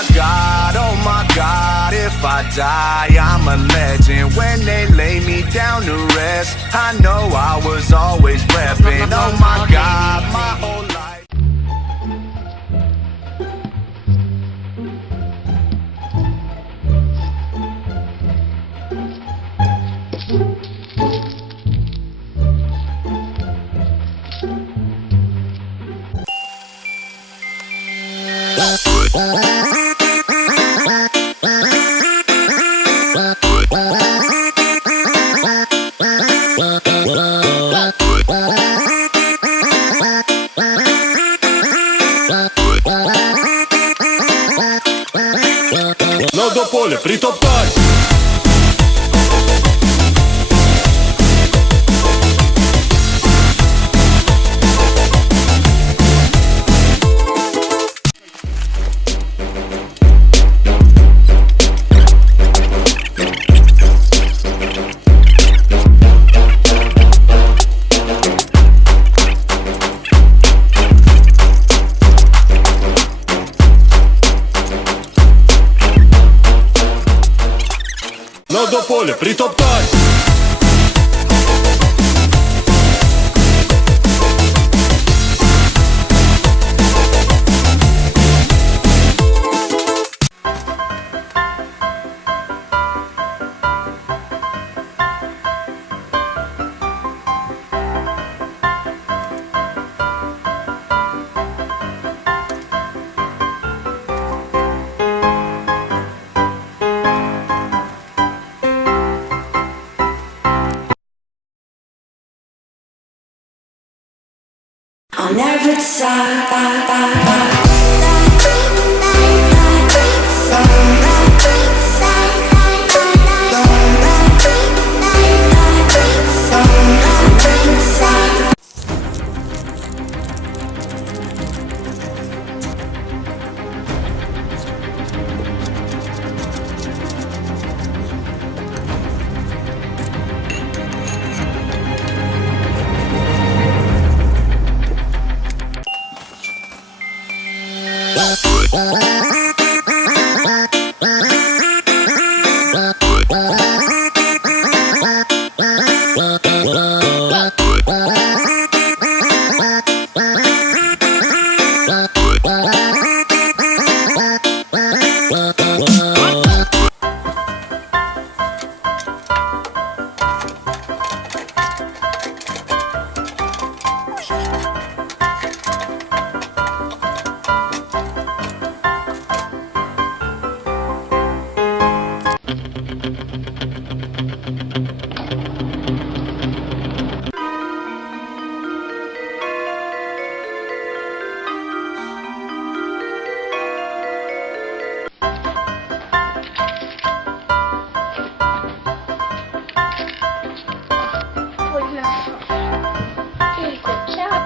Oh my God, if I die, I'm a legend. When they lay me down to rest, I know I was always repping. Oh my God, my whole life. Ну до поля, притоптай! Ну до поля, притоптай! I'll never decide.